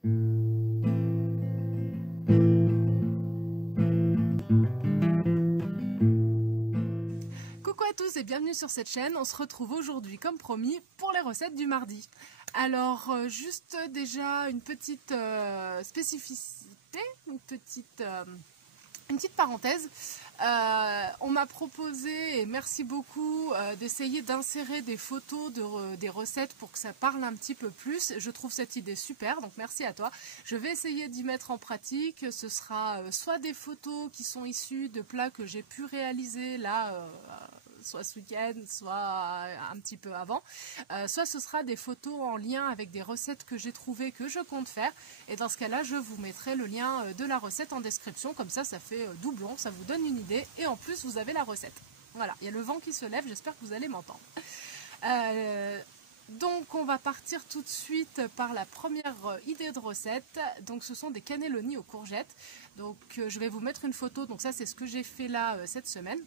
Coucou à tous et bienvenue sur cette chaîne. On se retrouve aujourd'hui comme promis pour les recettes du mardi. Alors juste déjà une petite spécificité, une petite parenthèse. On m'a proposé, et merci beaucoup, d'essayer d'insérer des photos des recettes pour que ça parle un petit peu plus. Je trouve cette idée super, donc merci à toi. Je vais essayer d'y mettre en pratique. Ce sera soit des photos qui sont issues de plats que j'ai pu réaliser là, soit ce week-end, soit un petit peu avant. Soit ce sera des photos en lien avec des recettes que j'ai trouvées, que je compte faire. Et dans ce cas-là, je vous mettrai le lien de la recette en description. Comme ça fait doublon, ça vous donne une idée. Et en plus, vous avez la recette. Voilà, il y a le vent qui se lève, j'espère que vous allez m'entendre. Donc on va partir tout de suite par la première idée de recette. Donc ce sont des cannelloni aux courgettes. Donc je vais vous mettre une photo. Donc ça c'est ce que j'ai fait là cette semaine.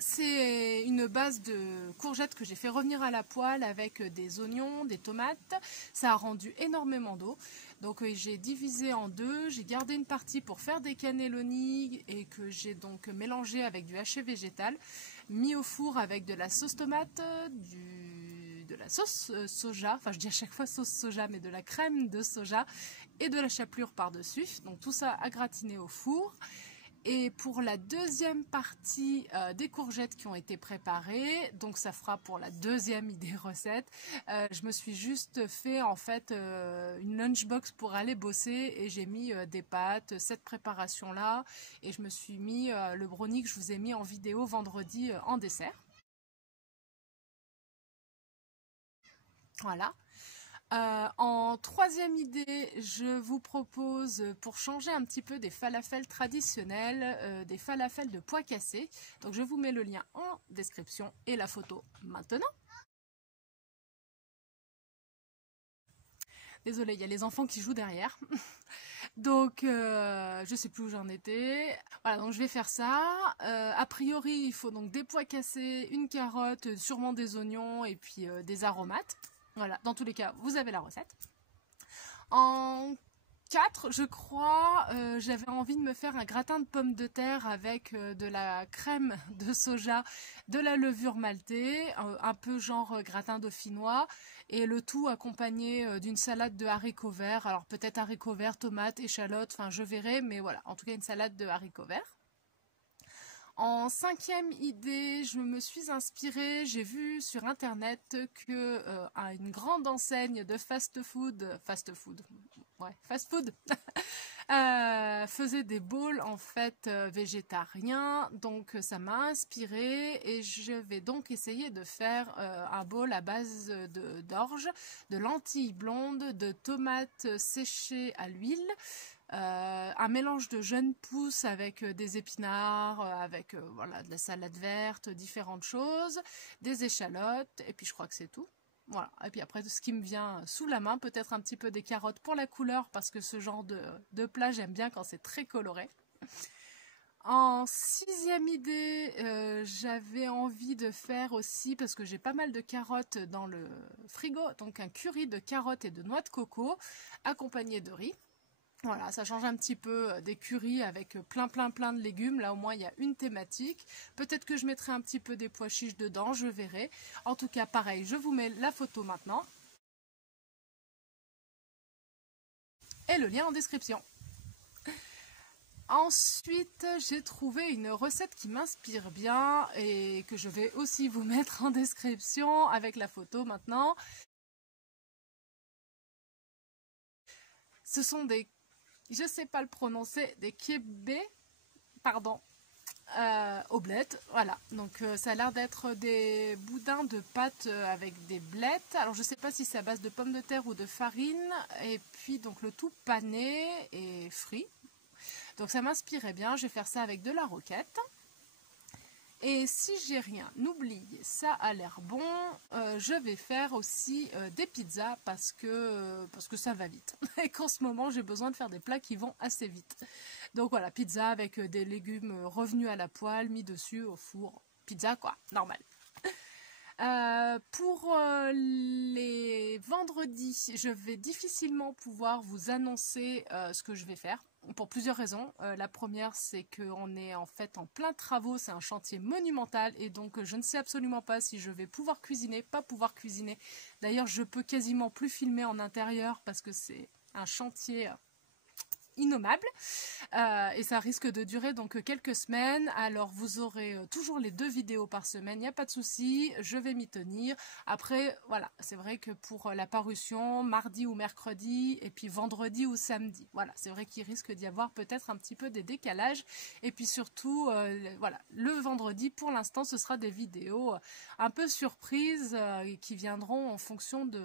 C'est une base de courgettes que j'ai fait revenir à la poêle avec des oignons, des tomates. Ça a rendu énormément d'eau. Donc j'ai divisé en deux. J'ai gardé une partie pour faire des cannelloni et que j'ai donc mélangé avec du haché végétal. Mis au four avec de la sauce tomate, de la sauce soja. Enfin je dis à chaque fois sauce soja mais de la crème de soja et de la chapelure par-dessus. Donc tout ça à gratiner au four. Et pour la deuxième partie des courgettes qui ont été préparées, donc ça fera pour la deuxième idée recette, je me suis juste fait en fait une lunchbox pour aller bosser et j'ai mis des pâtes, cette préparation là, et je me suis mis le brownie que je vous ai mis en vidéo vendredi en dessert. Voilà. En troisième idée, je vous propose, pour changer un petit peu des falafels traditionnels, des falafels de pois cassés. Donc je vous mets le lien en description et la photo maintenant. Désolée, il y a les enfants qui jouent derrière. Donc je sais plus où j'en étais. Voilà, donc je vais faire ça. A priori, il faut donc des pois cassés, une carotte, sûrement des oignons et puis des aromates. Voilà, dans tous les cas, vous avez la recette. En 4, je crois, j'avais envie de me faire un gratin de pommes de terre avec de la crème de soja, de la levure maltée, un peu genre gratin dauphinois, et le tout accompagné d'une salade de haricots verts. Alors peut-être haricots verts, tomates, échalotes, enfin je verrai, mais voilà, en tout cas une salade de haricots verts. En cinquième idée, je me suis inspirée, j'ai vu sur internet que une grande enseigne de fast-food faisait des bowls en fait végétariens, donc ça m'a inspirée et je vais donc essayer de faire un bowl à base d'orge, de lentilles blondes, de tomates séchées à l'huile, un mélange de jeunes pousses avec des épinards, avec voilà, de la salade verte, différentes choses, des échalotes, et puis je crois que c'est tout. Voilà, et puis après ce qui me vient sous la main, peut-être un petit peu des carottes pour la couleur, parce que ce genre de plat j'aime bien quand c'est très coloré. En sixième idée, j'avais envie de faire aussi, parce que j'ai pas mal de carottes dans le frigo, donc un curry de carottes et de noix de coco, accompagné de riz. Voilà, ça change un petit peu des currys avec plein de légumes. Là, au moins, il y a une thématique. Peut-être que je mettrai un petit peu des pois chiches dedans, je verrai. En tout cas, pareil, je vous mets la photo maintenant. Et le lien en description. Ensuite, j'ai trouvé une recette qui m'inspire bien et que je vais aussi vous mettre en description avec la photo maintenant. Ce sont des, je sais pas le prononcer, des kibbeh, pardon, aux voilà. Donc ça a l'air d'être des boudins de pâte avec des blettes. Alors je sais pas si c'est à base de pommes de terre ou de farine. Et puis donc le tout pané et frit. Donc ça m'inspirait bien. Je vais faire ça avec de la roquette. Et si j'ai rien oublié, ça a l'air bon, je vais faire aussi des pizzas parce que ça va vite. Et qu'en ce moment, j'ai besoin de faire des plats qui vont assez vite. Donc voilà, pizza avec des légumes revenus à la poêle, mis dessus au four. Pizza quoi, normal. Pour vendredi, je vais difficilement pouvoir vous annoncer ce que je vais faire. Pour plusieurs raisons. La première, c'est qu'on est en fait en plein travaux, c'est un chantier monumental et donc je ne sais absolument pas si je vais pouvoir cuisiner, pas pouvoir cuisiner. D'ailleurs, je peux quasiment plus filmer en intérieur parce que c'est un chantier innommable et ça risque de durer donc quelques semaines. Alors vous aurez toujours les 2 vidéos par semaine, il n'y a pas de souci, je vais m'y tenir. Après voilà, c'est vrai que pour la parution mardi ou mercredi et puis vendredi ou samedi, voilà, c'est vrai qu'il risque d'y avoir peut-être un petit peu des décalages et puis surtout voilà, le vendredi pour l'instant ce sera des vidéos un peu surprises qui viendront en fonction de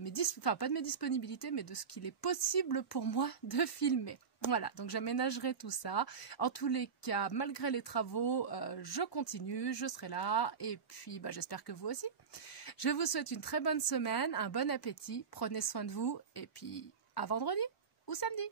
mes pas de mes disponibilités, mais de ce qu'il est possible pour moi de filmer. Voilà, donc j'aménagerai tout ça. En tous les cas, malgré les travaux, je continue, je serai là, et puis j'espère que vous aussi. Je vous souhaite une très bonne semaine, un bon appétit, prenez soin de vous, et puis à vendredi ou samedi.